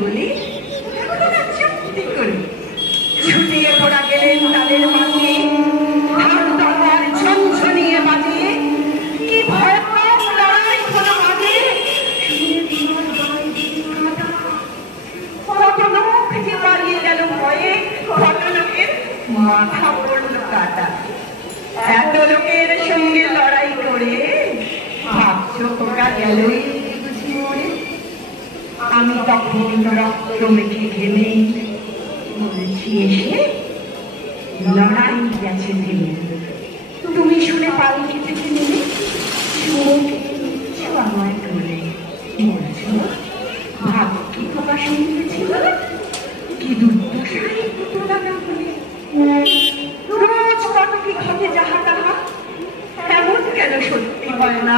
বলি করে ছুটিয়ে পড়া গেলেন তাদের মাঝে ঝনঝনিয়ে বাজে কি ভয়ঙ্কর লড়াই হলো মাঝে কত লোক যে পালিয়ে গেল ভয়ে কত লোকের মাথা পড়ল কাটা এত লোকের সঙ্গে লড়াই করে ভাবছো ওরা গেলই বুঝি মরে আমি তখন রক্ত মেখে ঘেমে বলছি এসে লড়াই গেছে থেমে তুমি শুনে পালিয়ে থেকে নেমে শুনছো আমায় তোলে বলছো ভাব কি প্রকাশ হয়েছিল কি দুর্দশায় তোলা না বলে রোজ কত কি ঘটে যাহা তাহা এমন কেন সত্যি হয় না